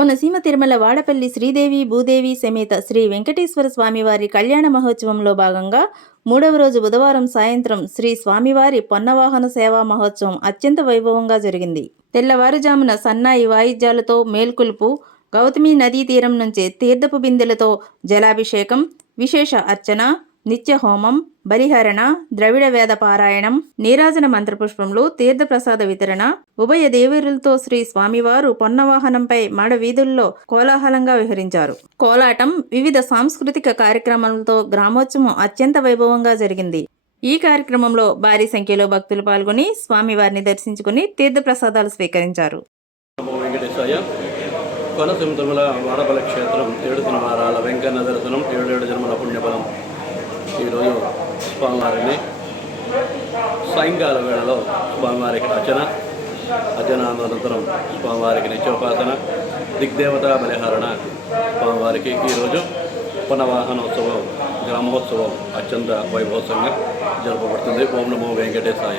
కోనసీమ తిరుమల వాడపల్లి శ్రీదేవి భూదేవి సమేత శ్రీ వెంకటేశ్వర స్వామివారి కళ్యాణ మహోత్సవంలో భాగంగా మూడవ రోజు బుధవారం సాయంత్రం శ్రీ స్వామివారి పొన్నవాహన సేవా మహోత్సవం అత్యంత వైభవంగా జరిగింది. తెల్లవారుజామున సన్నాయి వాయిద్యాలతో మేల్కొలుపు గౌతమి నదీ తీరం నుంచి తీర్థపు బిందెలతో జలాభిషేకం విశేష అర్చన నిత్యహోమం బలిహరణ ద్రవిడ వేద పారాయణం నీరాజన మంత్రపుష్పంలో తీర్థప్రసాద వితరణ ఉభయ దేవేరులతో శ్రీ స్వామివారు పొన్నవాహనంపై మాడ వీధుల్లో కోలాహలంగా విహరించారు. కోలాటం వివిధ సాంస్కృతిక కార్యక్రమాలతో గ్రామోత్సవం అత్యంత వైభవంగా జరిగింది. ఈ కార్యక్రమంలో భారీ సంఖ్యలో భక్తులు పాల్గొని స్వామివారిని దర్శించుకుని తీర్థప్రసాదాలు స్వీకరించారు. నమో తిరుమల క్షేత్రం ఏడు శనివారాల వెంకన్న దర్శనం ఏడేడు జన్మల పుణ్యఫలం. ఈరోజు స్వామివారిని సాయంకాల వేళలో స్వామివారికి అర్చన అర్చనానంతరం స్వామివారికి నిత్యోపాసన దిగ్దేవత బలిహరణ స్వామివారికి ఈరోజు పునవాహనోత్సవం గ్రామోత్సవం అత్యంత వైభవసంగా జరపబడుతుంది. ఓం నమో వెంకటేశాయ.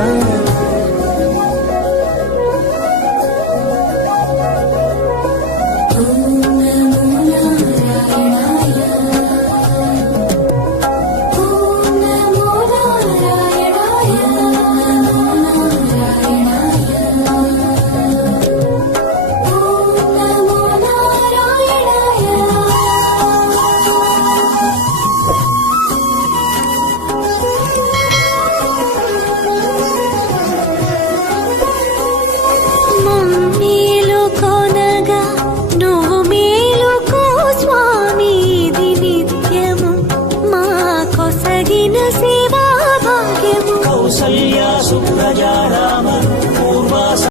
సేవా భాగ్యము. కౌసల్యా సుప్రజారామ